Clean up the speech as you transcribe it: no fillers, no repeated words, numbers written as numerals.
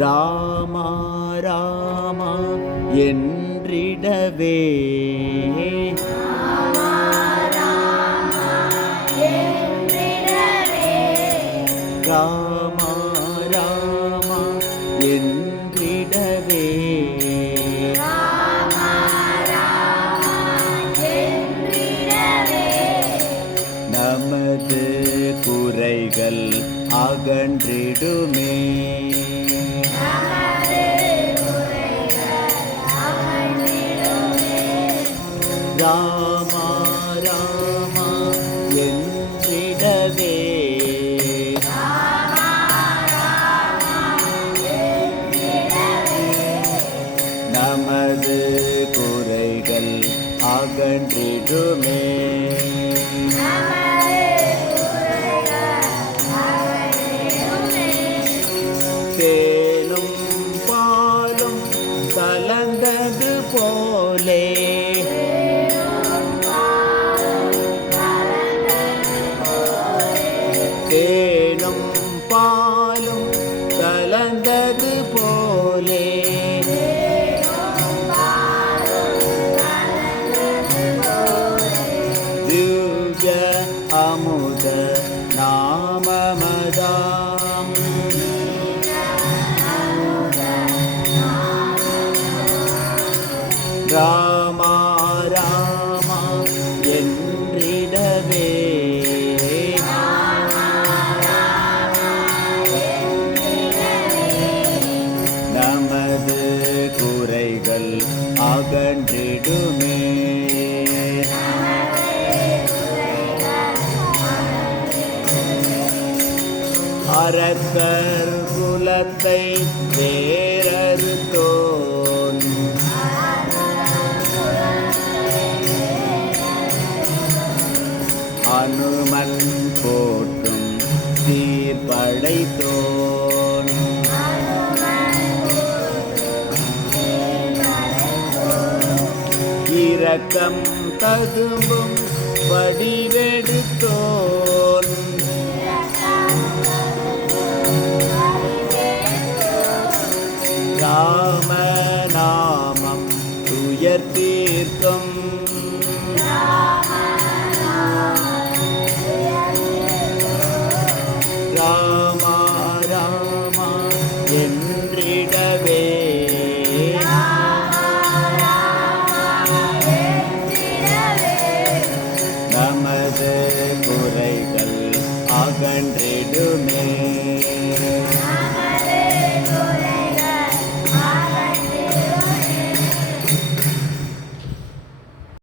ராமா ராமா என்றிடவே ராமா ராமா என்றிடவே நமது குறைகள் அகன்றிடுமே. ராமா ராமா என்றிடவே நமது குறைகள் அகன்றிடுமே. தேனும் பாலும் கலந்தது போலே தேனும் பாலும் கலந்தது போலே திவ்ய அமுத நாமமதாம் ராமா ராமா என்றிடவே நமது குறைகள் அகன்றிடுமே. அரக்கர் குலத்தை வேறறுத்தோன் அனுமன் போற்றும் சீர்படைத்தோன் இரக்கம் ததும்பும் வடிவெடுத்தோன்